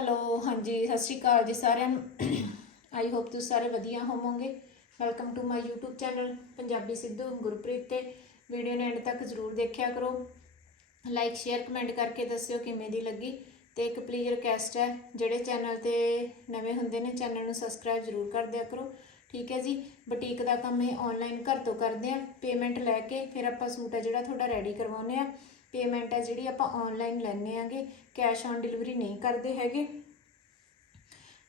Hello ਹਾਂਜੀ, ਸਤਿ ਸ਼੍ਰੀ ਅਕਾਲ ਜੀ ਸਾਰਿਆਂ ਨੂੰ। ਆਈ ਹੋਪ ਤੁਸੀਂ ਸਾਰੇ ਵਧੀਆ ਹੋਵੋਗੇ। Welcome to my YouTube channel Punjabi Sidhu Gurpreet ਤੇ ਵੀਡੀਓ ਨੇ ਐਂਡ ਤੱਕ ਜ਼ਰੂਰ ਦੇਖਿਆ ਕਰੋ। ਲਾਈਕ ਸ਼ੇਅਰ ਕਮੈਂਟ ਕਰਕੇ ਦੱਸਿਓ ਕਿਵੇਂ ਦੀ ਲੱਗੀ ਤੇ ਇੱਕ ਪਲੀਜ਼ ਰਿਕਵੈਸਟ ਹੈ, ਜਿਹੜੇ ਚੈਨਲ ਤੇ ਨਵੇਂ ਹੁੰਦੇ ਨੇ ਚੈਨਲ ਨੂੰ ਸਬਸਕ੍ਰਾਈਬ ਜ਼ਰੂਰ ਕਰ ਦਿਆ ਕਰੋ। ਠੀਕ ਹੈ ਜੀ ਬੁਟੀਕ ਦਾ ਕੰਮ ਇਹ ਆਨਲਾਈਨ ਘਰ ਤੋਂ ਕਰਦੇ ਆ ਪੇਮੈਂਟ ਲੈ ਕੇ ਫਿਰ ਆਪਾਂ ਸੂਟ ਹੈ ਜਿਹੜਾ ਤੁਹਾਡਾ ਰੈਡੀ ਕਰਵਾਉਂਦੇ ਆ। ਪੇਮੈਂਟ ਹੈ ਜਿਹੜੀ ਆਪਾਂ ਆਨਲਾਈਨ ਲੈਣੇ ਆਂਗੇ ਕੈਸ਼ ਔਨ ਡਿਲੀਵਰੀ ਨਹੀਂ ਕਰਦੇ ਹੈਗੇ।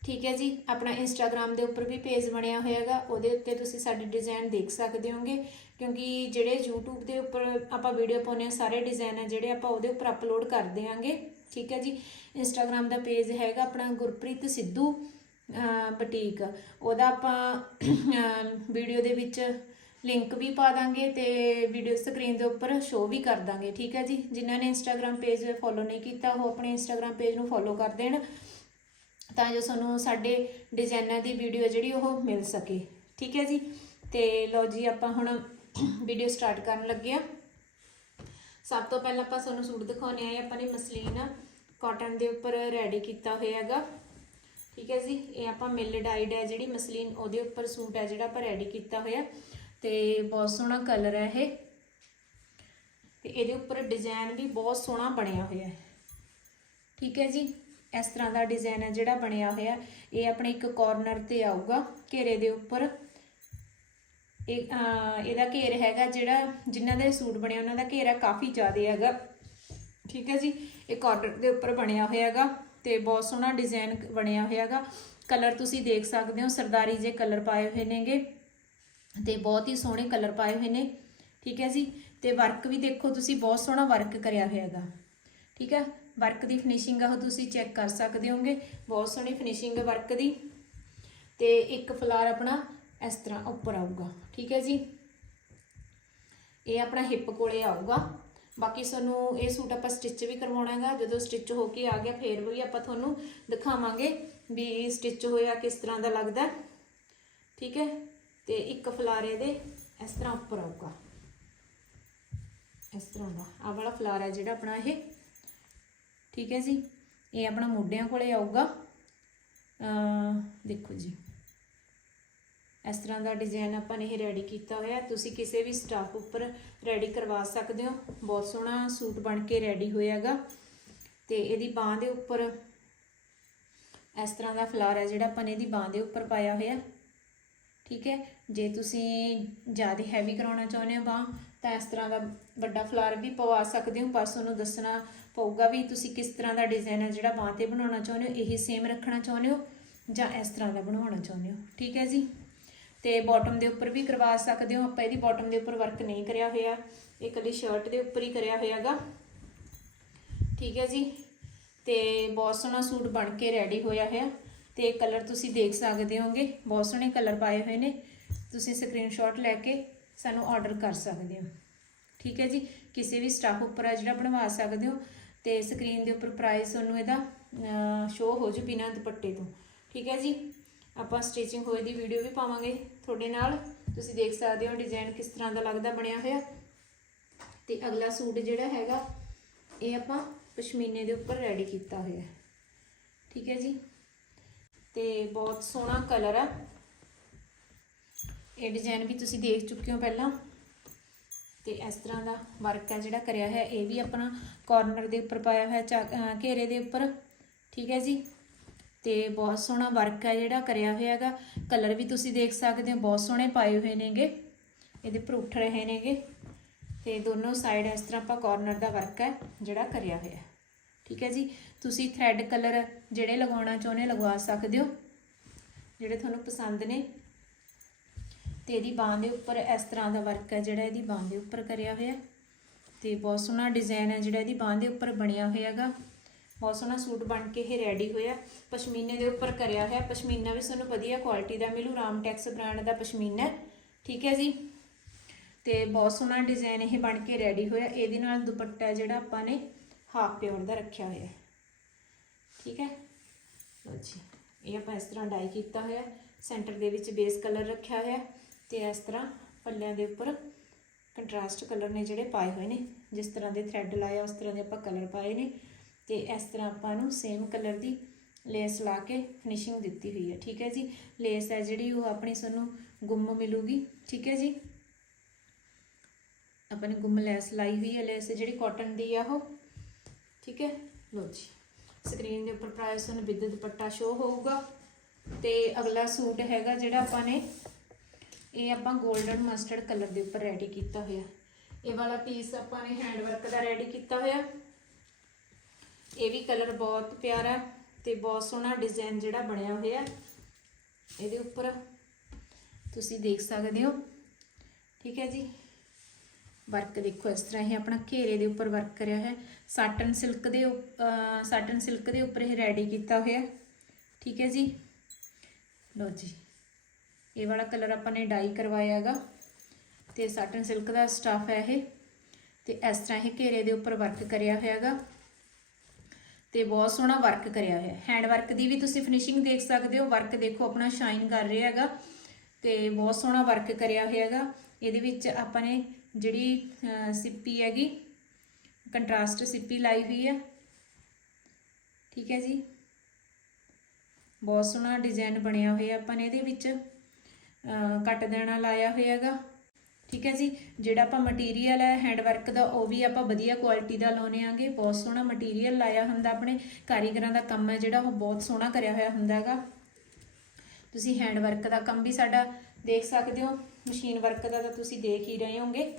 ਠੀਕ ਹੈ ਜੀ, ਆਪਣਾ ਇੰਸਟਾਗ੍ਰam ਦੇ ਉੱਪਰ ਵੀ ਪੇਜ ਬਣਿਆ ਹੋਇਆਗਾ, ਉਹਦੇ ਉੱਤੇ ਤੁਸੀਂ ਸਾਡੇ ਡਿਜ਼ਾਈਨ ਦੇਖ ਸਕਦੇ ਹੋਗੇ, ਕਿਉਂਕਿ ਜਿਹੜੇ YouTube ਦੇ ਉੱਪਰ ਆਪਾਂ ਵੀਡੀਓ ਪਾਉਂਦੇ ਆ ਸਾਰੇ ਡਿਜ਼ਾਈਨ ਆ ਜਿਹੜੇ ਆਪਾਂ ਉਹਦੇ ਉੱਪਰ ਅਪਲੋਡ ਕਰ ਦਿਆਂਗੇ ਠੀਕ ਹੈ ਜੀ ਇੰਸਟਾਗ੍ਰam ਦਾ ਪੇਜ ਹੈਗਾ ਆਪਣਾ ਗੁਰਪ੍ਰੀਤ ਸਿੱਧੂ ਬਟੀਕ। ਉਹਦਾ ਆਪਾਂ ਵੀਡੀਓ ਦੇ ਵਿੱਚ ਲਿੰਕ ਵੀ ਪਾ ਦਾਂਗੇ ਤੇ ਵੀਡੀਓ ਸਕਰੀਨ ਦੇ ਉੱਪਰ ਸ਼ੋ ਵੀ ਕਰ ਦਾਂਗੇ, ਠੀਕ ਹੈ ਜੀ? ਜਿਨ੍ਹਾਂ ਨੇ ਇੰਸਟਾਗ੍ਰam ਪੇਜ ਫੋਲੋ ਨਹੀਂ ਕੀਤਾ, ਉਹ ਆਪਣੇ ਇੰਸਟਾਗ੍ਰam ਪੇਜ ਨੂੰ ਫੋਲੋ ਕਰ ਦੇਣ ਤਾਂ ਜੋ ਤੁਹਾਨੂੰ ਸਾਡੇ ਡਿਜ਼ਾਈਨਾਂ ਦੀ ਵੀਡੀਓ ਜਿਹੜੀ ਉਹ ਮਿਲ ਸਕੇ, ਠੀਕ ਹੈ ਜੀ? ਤੇ ਲਓ ਜੀ, ਆਪਾਂ ਹੁਣ ਵੀਡੀਓ ਸਟਾਰਟ ਕਰਨ ਲੱਗੇ ਆ ਸਭ ਤੋਂ ਪਹਿਲਾਂ ਆਪਾਂ ਤੁਹਾਨੂੰ ਸੂਟ ਦਿਖਾਉਣੇ ਆਏ ਆਪਾਂ ਨੇ ਮਸਲੀਨ ਕਾਟਨ ਦੇ ਉੱਪਰ ਰੈਡੀ ਕੀਤਾ ਹੋਇਆ ਹੈਗਾ, ਠੀਕ ਹੈ ਜੀ? ਇਹ ਆਪਾਂ ਮਿਲ ਡਾਈਡ ਹੈ ਜਿਹੜੀ ਮਸਲੀਨ, ਉਹਦੇ ਉੱਪਰ ਸੂਟ ਹੈ ਜਿਹੜਾ ਆਪਾਂ ਰੈਡੀ ਕੀਤਾ ਹੋਇਆ। ਤੇ ਬਹੁਤ ਸੋਹਣਾ ਕਲਰ ਹੈ ਇਹ। ਤੇ ਇਹਦੇ ਉੱਪਰ ਡਿਜ਼ਾਈਨ ਵੀ ਬਹੁਤ ਸੋਹਣਾ ਬਣਿਆ ਹੋਇਆ ਹੈ। ਠੀਕ ਹੈ ਜੀ? ਇਸ ਤਰ੍ਹਾਂ ਦਾ ਡਿਜ਼ਾਈਨ ਹੈ ਜਿਹੜਾ ਬਣਿਆ ਹੋਇਆ। ਇਹ ਆਪਣੇ ਇੱਕ ਕਾਰਨਰ ਤੇ ਆਊਗਾ ਘੇਰੇ ਦੇ ਉੱਪਰ। ਇਹ ਇਹਦਾ ਘੇਰ ਹੈਗਾ ਜਿਹੜਾ ਜਿਨ੍ਹਾਂ ਦੇ ਸੂਟ ਬਣੇ ਉਹਨਾਂ ਦਾ ਘੇਰਾ ਕਾਫੀ ਜ਼ਿਆਦਾ ਹੈਗਾ। ਠੀਕ ਹੈ ਜੀ? ਇਹ ਕਾਰਨਰ ਦੇ ਉੱਪਰ ਬਣਿਆ ਹੋਇਆ ਹੈਗਾ ਤੇ ਬਹੁਤ ਸੋਹਣਾ ਡਿਜ਼ਾਈਨ ਬਣਿਆ ਹੋਇਆ ਹੈਗਾ। ਕਲਰ ਤੁਸੀਂ ਦੇਖ ਸਕਦੇ ਹੋ, ਸਰਦਾਰੀ ਜੇ ਕਲਰ ਪਾਏ ਹੋਏ ਨੇਗੇ। ਤੇ ਬਹੁਤ ਹੀ ਸੋਹਣੇ ਕਲਰ ਪਾਏ ਹੋਏ ਨੇ, ਠੀਕ ਹੈ ਜੀ? ਤੇ ਵਰਕ ਵੀ ਦੇਖੋ ਤੁਸੀਂ, ਬਹੁਤ ਸੋਹਣਾ ਵਰਕ ਕਰਿਆ ਹੋਇਆ ਹੈਗਾ। ਠੀਕ ਹੈ? ਵਰਕ ਦੀ ਫਿਨਿਸ਼ਿੰਗ ਆ ਉਹ ਤੁਸੀਂ ਚੈੱਕ ਕਰ ਸਕਦੇ ਹੋਗੇ ਬਹੁਤ ਸੋਹਣੀ ਫਿਨਿਸ਼ਿੰਗ ਹੈ ਵਰਕ ਦੀ। ਤੇ ਇੱਕ ਫਲਾਰ ਆਪਣਾ ਇਸ ਤਰ੍ਹਾਂ ਉੱਪਰ ਆਊਗਾ, ਠੀਕ ਹੈ ਜੀ? ਇਹ ਆਪਣਾ ਹਿੱਪ ਕੋਲੇ ਆਊਗਾ। ਬਾਕੀ ਸਾਨੂੰ ਇਹ ਸੂਟ ਆਪਾਂ ਸਟਿਚ ਵੀ ਕਰਵਾਉਣਾ ਹੈਗਾ, ਜਦੋਂ ਸਟਿਚ ਹੋ ਕੇ ਆ ਗਿਆ, ਫੇਰ ਵੀ ਆਪਾਂ ਤੁਹਾਨੂੰ ਦਿਖਾਵਾਂਗੇ ਵੀ ਸਟਿਚ ਹੋਇਆ ਕਿਸ ਤਰ੍ਹਾਂ ਦਾ ਲੱਗਦਾ ਠੀਕ ਹੈ? ਤੇ ਇੱਕ ਫਲਾਰੇ ਦੇ ਇਸ ਤਰ੍ਹਾਂ ਉੱਪਰ ਆਊਗਾ। ਇਸ ਤਰ੍ਹਾਂ ਦਾ। ਆਹ ਵਾਲਾ ਫਲਾਰ ਹੈ ਜਿਹੜਾ ਆਪਣਾ ਇਹ, ਠੀਕ ਹੈ ਜੀ? ਇਹ ਆਪਣਾ ਮੋਢਿਆਂ ਕੋਲੇ ਆਊਗਾ। ਦੇਖੋ ਜੀ। ਇਸ ਤਰ੍ਹਾਂ ਦਾ ਡਿਜ਼ਾਈਨ ਆਪਾਂ ਨੇ ਇਹ ਰੈਡੀ ਕੀਤਾ ਹੋਇਆ। ਤੁਸੀਂ ਕਿਸੇ ਵੀ ਸਟਾਫ ਉੱਪਰ ਰੈਡੀ ਕਰਵਾ ਸਕਦੇ ਹੋ। ਬਹੁਤ ਸੋਹਣਾ ਸੂਟ ਬਣ ਕੇ ਰੈਡੀ ਹੋਇਆਗਾ। ਤੇ ਇਹਦੀ ਬਾਹ ਦੇ ਉੱਪਰ ਇਸ ਤਰ੍ਹਾਂ ਦਾ ਫਲਾਰ ਹੈ ਜਿਹੜਾ ਆਪਾਂ ਨੇ ਇਹਦੀ ਬਾਹ ਦੇ ਉੱਪਰ ਪਾਇਆ ਹੋਇਆ। ਠੀਕ ਹੈ? ਜੇ ਤੁਸੀਂ ਜ਼ਿਆਦਾ ਹੈਵੀ ਕਰਾਉਣਾ ਚਾਹੁੰਦੇ ਹੋ ਬਾਹ, ਤਾਂ ਇਸ ਤਰ੍ਹਾਂ ਦਾ ਵੱਡਾ ਫਲਾਰ ਵੀ ਪਵਾ ਸਕਦੇ ਹੋ, ਪਰ ਉਹਨੂੰ ਦੱਸਣਾ ਪਊਗਾ ਵੀ ਤੁਸੀਂ ਕਿਸ ਤਰ੍ਹਾਂ ਦਾ ਡਿਜ਼ਾਈਨ ਹੈ ਜਿਹੜਾ ਬਾਹ ਤੇ ਬਣਾਉਣਾ ਚਾਹੁੰਦੇ ਹੋ, ਇਹੀ ਸੇਮ ਰੱਖਣਾ ਚਾਹੁੰਦੇ ਹੋ ਜਾਂ ਇਸ ਤਰ੍ਹਾਂ ਦਾ ਬਣਾਉਣਾ ਚਾਹੁੰਦੇ ਹੋ? ਠੀਕ ਹੈ ਜੀ? ਤੇ ਬਾਟਮ ਦੇ ਉੱਪਰ ਵੀ ਕਰਵਾ ਸਕਦੇ ਹੋ, ਆਪਾਂ ਇਹਦੀ ਬਾਟਮ ਦੇ ਉੱਪਰ ਵਰਕ ਨਹੀਂ ਕਰਿਆ ਹੋਇਆ। ਇਹ ਇਕੱਲੀ ਸ਼ਰਟ ਦੇ ਉੱਪਰ ਹੀ ਕਰਿਆ ਹੋਇਆਗਾ। ਠੀਕ ਹੈ ਜੀ? ਤੇ ਬਹੁਤ ਸੋਹਣਾ ਸੂਟ ਬਣ ਕੇ ਰੈਡੀ ਹੋਇਆ ਹੈ ਤੇ ਕਲਰ ਤੁਸੀਂ ਦੇਖ ਸਕਦੇ ਹੋਗੇ। ਬਹੁਤ ਸੋਹਣੇ ਕਲਰ ਪਾਏ ਹੋਏ ਨੇ। ਤੁਸੀਂ ਸਕਰੀਨਸ਼ਾਟ ਲੈ ਕੇ ਸਾਨੂੰ ਆਰਡਰ ਕਰ ਸਕਦੇ ਹੋ। ਠੀਕ ਹੈ ਜੀ? ਕਿਸੇ ਵੀ ਸਟਾਫ ਉੱਪਰ ਆ ਜਿਹੜਾ ਬਣਵਾ ਸਕਦੇ ਹੋ ਤੇ ਸਕਰੀਨ ਦੇ ਉੱਪਰ ਪ੍ਰਾਈਸ ਤੁਹਾਨੂੰ ਇਹਦਾ ਸ਼ੋ ਹੋ ਜੂ ਬਿਨਾਂ ਦੁਪੱਟੇ ਤੋਂ। ਠੀਕ ਹੈ ਜੀ? ਆਪਾਂ ਸਟਿਚਿੰਗ ਹੋਏ ਦੀ ਵੀਡੀਓ ਵੀ ਪਾਵਾਂਗੇ ਤੁਹਾਡੇ ਨਾਲ। ਤੁਸੀਂ ਦੇਖ ਸਕਦੇ ਹੋ ਡਿਜ਼ਾਈਨ ਕਿਸ ਤਰ੍ਹਾਂ ਦਾ ਲੱਗਦਾ ਬਣਿਆ ਹੋਇਆ। ਤੇ ਅਗਲਾ ਸੂਟ ਜਿਹੜਾ ਹੈਗਾ, ਇਹ ਆਪਾਂ ਪਸ਼ਮੀਨੇ ਦੇ ਉੱਪਰ ਰੈਡੀ ਕੀਤਾ ਹੋਇਆ। ਠੀਕ ਹੈ ਜੀ? ਤੇ ਬਹੁਤ ਸੋਹਣਾ ਕਲਰ ਆ। ਇਹ ਡਿਜ਼ਾਈਨ ਵੀ ਤੁਸੀਂ ਦੇਖ ਚੁੱਕੇ ਹੋ ਪਹਿਲਾਂ। ਤੇ ਇਸ ਤਰ੍ਹਾਂ ਦਾ ਵਰਕ ਹੈ ਜਿਹੜਾ ਕਰਿਆ ਹੈ ਇਹ ਵੀ ਆਪਣਾ ਕਾਰਨਰ ਦੇ ਉੱਪਰ ਪਾਇਆ ਹੋਇਆ, ਚਾ- ਘੇਰੇ ਦੇ ਉੱਪਰ। ਠੀਕ ਹੈ ਜੀ? ਤੇ ਬਹੁਤ ਸੋਹਣਾ ਵਰਕ ਹੈ ਜਿਹੜਾ ਕਰਿਆ ਹੋਇਆ ਹੈਗਾ। ਕਲਰ ਵੀ ਤੁਸੀਂ ਦੇਖ ਸਕਦੇ ਹੋ, ਬਹੁਤ ਸੋਹਣੇ ਪਾਏ ਹੋਏ ਨੇਗੇ। ਇਹਦੇ ਉੱਪਰ ਉੱਠ ਰਹੇ ਨੇਗੇ। ਤੇ ਦੋਨੋਂ ਸਾਈਡ ਇਸ ਤਰ੍ਹਾਂ ਆਪਾਂ ਕਾਰਨਰ ਦਾ ਵਰਕ ਹੈ ਜਿਹੜਾ ਕਰਿਆ ਹੋਇਆ। ਠੀਕ ਹੈ ਜੀ? ਤੁਸੀਂ ਥ੍ਰੈਡ ਕਲਰ ਜਿਹੜੇ ਲਗਾਉਣਾ ਚਾਹੁੰਦੇ ਹੋ, ਲਗਵਾ ਸਕਦੇ ਹੋ। ਜਿਹੜੇ ਤੁਹਾਨੂੰ ਪਸੰਦ ਨੇ। ਤੇ ਇਹਦੀ ਬਾਹ ਦੇ ਉੱਪਰ ਇਸ ਤਰ੍ਹਾਂ ਦਾ ਵਰਕ ਹੈ ਜਿਹੜਾ ਇਹਦੀ ਬਾਹ ਦੇ ਉੱਪਰ ਕਰਿਆ ਹੋਇਆ। ਤੇ ਬਹੁਤ ਸੋਹਣਾ ਡਿਜ਼ਾਈਨ ਹੈ ਜਿਹੜਾ ਇਹਦੀ ਬਾਹ ਦੇ ਉੱਪਰ ਬਣਿਆ ਹੋਇਆ ਹੈਗਾ। ਬਹੁਤ ਸੋਹਣਾ ਸੂਟ ਬਣ ਕੇ ਇਹ ਰੈਡੀ ਹੋਇਆ। ਪਸ਼ਮੀਨੇ ਦੇ ਉੱਪਰ ਕਰਿਆ ਹੋਇਆ। ਪਸ਼ਮੀਨਾ ਵੀ ਤੁਹਾਨੂੰ ਵਧੀਆ ਕੁਆਲਿਟੀ ਦਾ ਮਿਲੂ। ਰਾਮਟੈਕਸ ਬ੍ਰਾਂਡ ਦਾ ਪਸ਼ਮੀਨਾ ਠੀਕ ਹੈ ਜੀ? ਤੇ ਬਹੁਤ ਸੋਹਣਾ ਡਿਜ਼ਾਈਨ ਇਹ ਬਣ ਕੇ ਰੈਡੀ ਹੋਇਆ। ਇਹਦੇ ਨਾਲ ਦੁਪੱਟਾ ਜਿਹੜਾ ਆਪਾਂ ਨੇ ਹਾਫ ਪਿਓਰ ਦਾ ਰੱਖਿਆ ਹੋਇਆ ਠੀਕ ਹੈ? ਲਓ ਜੀ, ਇਹ ਆਪਾਂ ਇਸ ਤਰ੍ਹਾਂ ਡਾਈ ਕੀਤਾ ਹੋਇਆ ਸੈਂਟਰ ਦੇ ਵਿੱਚ ਬੇਸ ਕਲਰ ਰੱਖਿਆ ਹੋਇਆ ਤੇ ਇਸ ਤਰ੍ਹਾਂ ਪੱਲਿਆਂ ਦੇ ਉੱਪਰ ਕੰਟਰਾਸਟ ਕਲਰ ਨੇ ਜਿਹੜੇ ਪਾਏ ਹੋਏ ਨੇ, ਜਿਸ ਤਰ੍ਹਾਂ ਦੇ ਥ੍ਰੈਡ ਲਾਇਆ, ਉਸ ਤਰ੍ਹਾਂ ਦੇ ਆਪਾਂ ਕਲਰ ਪਾਏ ਨੇ। ਤੇ ਇਸ ਤਰ੍ਹਾਂ ਆਪਾਂ ਨੂੰ ਸੇਮ ਕਲਰ ਦੀ ਲੇਸ ਲਾ ਕੇ ਫਿਨਿਸ਼ਿੰਗ ਦਿੱਤੀ ਹੋਈ ਹੈ। ਠੀਕ ਹੈ ਜੀ? ਲੇਸ ਹੈ ਜਿਹੜੀ, ਉਹ ਆਪਣੀ ਸਾਨੂੰ ਗੁੰਮ ਮਿਲੂਗੀ। ਠੀਕ ਹੈ ਜੀ? ਆਪਾਂ ਨੇ ਗੁੰਮ ਲੈਸ ਲਾਈ ਹੋਈ ਹੈ। ਲੈਸ ਜਿਹੜੀ ਕਾਟਨ ਦੀ ਆ ਉਹ। ਠੀਕ ਹੈ? ਲਓ ਜੀ। ਸਕਰੀਨ ਦੇ ਉੱਪਰ ਪ੍ਰਾਈਸ ਤੁਹਾਨੂੰ ਵਿਦ ਦੁਪੱਟਾ ਸ਼ੋ ਹੋਊਗਾ। ਤੇ ਅਗਲਾ ਸੂਟ ਹੈਗਾ ਜਿਹੜਾ ਆਪਾਂ ਨੇ, ਇਹ ਆਪਾਂ 골ਡਨ ਮਸਟਰਡ ਕਲਰ ਦੇ ਉੱਪਰ ਰੈਡੀ ਕੀਤਾ ਹੋਇਆ। ਇਹ ਵਾਲਾ ਪੀਸ ਆਪਾਂ ਨੇ ਹੈਂਡ ਵਰਕ ਦਾ ਰੈਡੀ ਕੀਤਾ ਹੋਇਆ। ਇਹ ਵੀ ਕਲਰ ਬਹੁਤ ਪਿਆਰਾ ਤੇ ਬਹੁਤ ਸੋਹਣਾ ਡਿਜ਼ਾਈਨ ਜਿਹੜਾ ਬਣਿਆ ਹੋਇਆ। ਇਹਦੇ ਉੱਪਰ ਤੁਸੀਂ ਦੇਖ ਸਕਦੇ ਹੋ। ਠੀਕ ਹੈ ਜੀ? ਵਰਕ ਦੇਖੋ, ਇਸ ਤਰ੍ਹਾਂ ਇਹ ਆਪਣਾ ਘੇਰੇ ਦੇ ਉੱਪਰ ਵਰਕ ਕਰਿਆ ਹੈ। ਸਾਟਨ ਸਿਲਕ ਦੇ ਉਪ- ਸਾਟਨ ਸਿਲਕ ਦੇ ਉੱਪਰ ਇਹ ਰੈਡੀ ਕੀਤਾ ਹੋਇਆ ਠੀਕ ਹੈ ਜੀ? ਲਓ ਜੀ। ਇਹ ਵਾਲਾ ਕਲਰ ਆਪਾਂ ਨੇ ਡਾਈ ਕਰਵਾਇਆ ਹੈਗਾ। ਤੇ ਸਾਟਨ ਸਿਲਕ ਦਾ ਸਟਾਫ ਹੈ ਇਹ। ਤੇ ਇਸ ਤਰ੍ਹਾਂ ਇਹ ਘੇਰੇ ਦੇ ਉੱਪਰ ਵਰਕ ਕਰਿਆ ਹੋਇਆ ਹੈਗਾ। ਤੇ ਬਹੁਤ ਸੋਹਣਾ ਵਰਕ ਕਰਿਆ ਹੋਇਆ ਹੈਂਡ ਵਰਕ ਦੀ ਵੀ ਤੁਸੀਂ ਫਿਨਿਸ਼ਿੰਗ ਦੇਖ ਸਕਦੇ ਹੋ। ਵਰਕ ਦੇਖੋ, ਆਪਣਾ ਸ਼ਾਈਨ ਕਰ ਰਿਹਾ ਹੈਗਾ। ਤੇ ਬਹੁਤ ਸੋਹਣਾ ਵਰਕ ਕਰਿਆ ਹੋਇਆ ਹੈਗਾ। ਇਹਦੇ ਵਿੱਚ ਆਪਾਂ ਨੇ ਜਿਹੜੀ ਸਿੱਪੀ ਹੈਗੀ ਕੰਟਰਾਸਟ ਸਿੱਪੀ ਲਾਈ ਹੋਈ ਹੈ ਠੀਕ ਹੈ ਜੀ। ਬਹੁਤ ਸੋਹਣਾ ਡਿਜ਼ਾਈਨ ਬਣਿਆ ਹੋਇਆ ਆਪਾਂ ਨੇ ਇਹਦੇ ਵਿੱਚ। ਕੱਟ ਦੇਣਾ ਲਾਇਆ ਹੋਇਆ ਹੈਗਾ ਠੀਕ ਹੈ ਜੀ। ਜਿਹੜਾ ਆਪਾਂ ਮਟੀਰੀਅਲ ਹੈ ਹੈਂਡ ਵਰਕ ਦਾ, ਉਹ ਵੀ ਆਪਾਂ ਵਧੀਆ ਕੁਆਲਿਟੀ ਦਾ ਲਾਉਨੇ ਆਂਗੇ। ਬਹੁਤ ਸੋਹਣਾ ਮਟੀਰੀਅਲ ਲਾਇਆ ਹੁੰਦਾ ਆਪਣੇ। ਕਾਰੀਗਰਾਂ ਦਾ ਕੰਮ ਹੈ ਜਿਹੜਾ, ਉਹ ਬਹੁਤ ਸੋਹਣਾ ਕਰਿਆ ਹੋਇਆ ਹੁੰਦਾ ਹੈਗਾ ਤੁਸੀਂ ਹੈਂਡ ਵਰਕ ਦਾ ਕੰਮ ਵੀ ਸਾਡਾ ਦੇਖ ਸਕਦੇ ਹੋ ਮਸ਼ੀਨ ਵਰਕ ਦਾ ਤਾਂ ਤੁਸੀਂ ਦੇਖ ਹੀ ਰਹੇ ਹੋਗੇ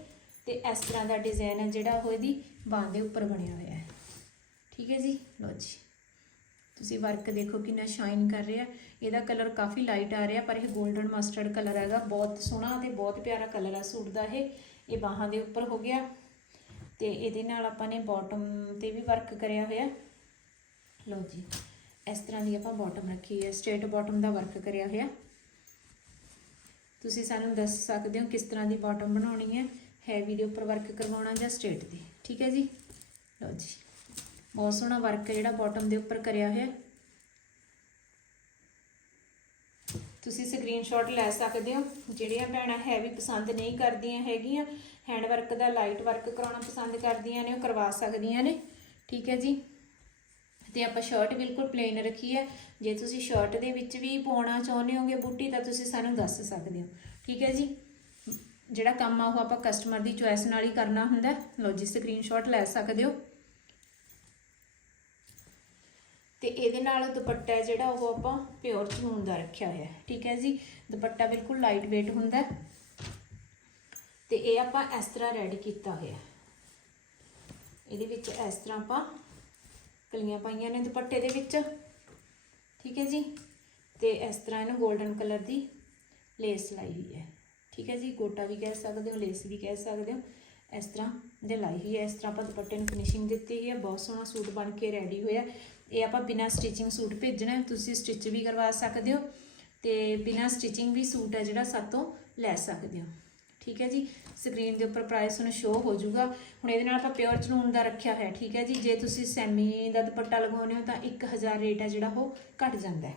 ਤੇ ਇਸ ਤਰ੍ਹਾਂ ਦਾ ਡਿਜ਼ਾਈਨ ਹੈ ਜਿਹੜਾ ਉਹ ਇਹਦੀ ਬਾਂਹ ਦੇ ਉੱਪਰ ਬਣਿਆ ਹੋਇਆ ਹੈ। ਠੀਕ ਹੈ ਜੀ? ਲਓ ਜੀ। ਤੁਸੀਂ ਵਰਕ ਦੇਖੋ ਕਿੰਨਾ ਸ਼ਾਈਨ ਕਰ ਰਿਹਾ। ਇਹਦਾ ਕਲਰ ਕਾਫੀ ਲਾਈਟ ਆ ਰਿਹਾ, ਪਰ ਇਹ 골ਡਨ ਮਸਟਰਡ ਕਲਰ ਹੈਗਾ। ਬਹੁਤ ਸੋਹਣਾ ਤੇ ਬਹੁਤ ਪਿਆਰਾ ਕਲਰ ਆ, ਸੂਟ ਦਾ ਇਹ। ਇਹ ਬਾਹਾਂ ਦੇ ਉੱਪਰ ਹੋ ਗਿਆ। ਤੇ ਇਹਦੇ ਨਾਲ ਆਪਾਂ ਨੇ ਬਾਟਮ ਤੇ ਵੀ ਵਰਕ ਕਰਿਆ ਹੋਇਆ। ਲਓ ਜੀ। ਇਸ ਤਰ੍ਹਾਂ ਦੀ ਆਪਾਂ ਬਾਟਮ ਰੱਖੀ ਹੈ। ਸਟ੍ਰੇਟ ਬਾਟਮ ਦਾ ਵਰਕ ਕਰਿਆ ਹੋਇਆ। ਤੁਸੀਂ ਸਾਨੂੰ ਦੱਸ ਸਕਦੇ ਹੋ ਕਿਸ ਤਰ੍ਹਾਂ ਦੀ ਬਾਟਮ ਬਣਾਉਣੀ ਹੈ ਹੈਵੀ ਦੇ ਉੱਪਰ ਵਰਕ ਕਰਵਾਉਣਾ ਜਾਂ ਸਟ੍ਰੇਟ ਦੀ, ਠੀਕ ਹੈ ਜੀ? ਲਓ ਜੀ, ਬਹੁਤ ਸੋਹਣਾ ਵਰਕ ਹੈ ਜਿਹੜਾ ਬਾਟਮ ਦੇ ਉੱਪਰ ਕਰਿਆ ਹੋਇਆ। ਤੁਸੀਂ ਸਕਰੀਨਸ਼ਾਟ ਲੈ ਸਕਦੇ ਹੋ, ਜਿਹੜੀਆਂ ਭੈਣਾਂ ਹੈਵੀ ਪਸੰਦ ਨਹੀਂ ਕਰਦੀਆਂ ਹੈਗੀਆਂ ਹੈਂਡ ਵਰਕ ਦਾ ਲਾਈਟ ਵਰਕ ਕਰਾਉਣਾ ਪਸੰਦ ਕਰਦੀਆਂ ਨੇ, ਉਹ ਕਰਵਾ ਸਕਦੀਆਂ ਨੇ, ਠੀਕ ਹੈ ਜੀ? ਤੇ ਆਪਾਂ ਸ਼ਰਟ ਬਿਲਕੁਲ ਪਲੇਨ ਰੱਖੀ ਹੈ। ਜੇ ਤੁਸੀਂ ਸ਼ਰਟ ਦੇ ਵਿੱਚ ਵੀ ਪਾਉਣਾ ਚਾਹੁੰਦੇ ਹੋਗੇ ਬੂਟੀ, ਤਾਂ ਤੁਸੀਂ ਸਾਨੂੰ ਦੱਸ ਸਕਦੇ ਹੋ। ਠੀਕ ਹੈ ਜੀ? ਜਿਹੜਾ ਕੰਮ ਆ, ਉਹ ਆਪਾਂ ਕਸਟਮਰ ਦੀ ਚੁਆਇਸ ਨਾਲ ਹੀ ਕਰਨਾ ਹੁੰਦਾ ਹੈ। ਲਓ ਜੀ ਸਕਰੀਨਸ਼ਾਟ ਲੈ ਸਕਦੇ ਹੋ। ਤੇ ਇਹਦੇ ਨਾਲ ਦੁਪੱਟਾ ਜਿਹੜਾ, ਉਹ ਆਪਾਂ ਪਿਓਰ ਚਨੂਨ ਦਾ ਰੱਖਿਆ ਹੋਇਆ ਠੀਕ ਹੈ ਜੀ? ਦੁਪੱਟਾ ਬਿਲਕੁਲ ਲਾਈਟ weight ਹੁੰਦਾ ਹੈ। ਤੇ ਇਹ ਆਪਾਂ ਇਸ ਤਰ੍ਹਾਂ ਰੈਡੀ ਕੀਤਾ ਹੋਇਆ ਇਹਦੇ ਵਿੱਚ ਇਸ ਤਰ੍ਹਾਂ ਆਪਾਂ ਕਲੀਆਂ ਪਾਈਆਂ ਨੇ ਦੁਪੱਟੇ ਦੇ ਵਿੱਚ। ਠੀਕ ਹੈ ਜੀ? ਤੇ ਇਸ ਤਰ੍ਹਾਂ ਇਹਨੂੰ 골ਡਨ ਕਲਰ ਦੀ ਲੇਸ ਲਾਈ ਹੋਈ ਹੈ। ਠੀਕ ਹੈ ਜੀ? ਗੋਟਾ ਵੀ ਕਹਿ ਸਕਦੇ ਹੋ ਲੇਸ ਵੀ ਕਹਿ ਸਕਦੇ ਹੋ। ਇਸ ਤਰ੍ਹਾਂ ਦੇ ਲਾਈ ਹੋਈ ਹੈ। ਇਸ ਤਰ੍ਹਾਂ ਆਪਾਂ ਦੁਪੱਟੇ ਨੂੰ ਫਿਨਿਸ਼ਿੰਗ ਦਿੱਤੀ ਹੋਈ ਹੈ। ਬਹੁਤ ਸੋਹਣਾ ਸੂਟ ਬਣ ਕੇ ਰੈਡੀ ਹੋਇਆ। ਇਹ ਆਪਾਂ ਬਿਨਾਂ ਸਟਿਚਿੰਗ ਸੂਟ ਭੇਜਣਾ ਤੁਸੀਂ ਸਟਿਚ ਵੀ ਕਰਵਾ ਸਕਦੇ ਹੋ ਤੇ ਬਿਨਾਂ ਸਟਿਚਿੰਗ ਵੀ ਸੂਟ ਹੈ ਜਿਹੜਾ, ਸਾਤੋਂ ਲੈ ਸਕਦੇ ਹੋ। ਠੀਕ ਹੈ ਜੀ? ਸਕਰੀਨ ਦੇ ਉੱਪਰ ਪ੍ਰਾਈਸ ਤੁਹਾਨੂੰ ਸ਼ੋ ਹੋ ਜਾਊਗਾ। ਹੁਣ ਇਹਦੇ ਨਾਲ ਆਪਾਂ ਪਿਓਰ ਚਨੂਨ ਦਾ ਰੱਖਿਆ ਹੋਇਆ, ਠੀਕ ਹੈ ਜੀ? ਜੇ ਤੁਸੀਂ ਸੈਮੀ ਦਾ ਦੁਪੱਟਾ ਲਗਾਉਂਦੇ ਹੋ ਤਾਂ 1000 ਰੇਟ ਹੈ ਜਿਹੜਾ ਉਹ ਘਟ ਜਾਂਦਾ ਹੈ।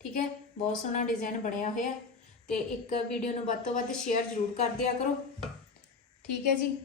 ਠੀਕ ਹੈ? ਬਹੁਤ ਸੋਹਣਾ ਡਿਜ਼ਾਈਨ ਬਣਿਆ ਹੋਇਆ ਹੈ ਤੇ ਇੱਕ ਵੀਡੀਓ ਨੂੰ ਵੱਧ ਤੋਂ ਵੱਧ ਸ਼ੇਅਰ ਜ਼ਰੂਰ ਕਰ ਦਿਆ ਕਰੋ। ਠੀਕ ਹੈ ਜੀ?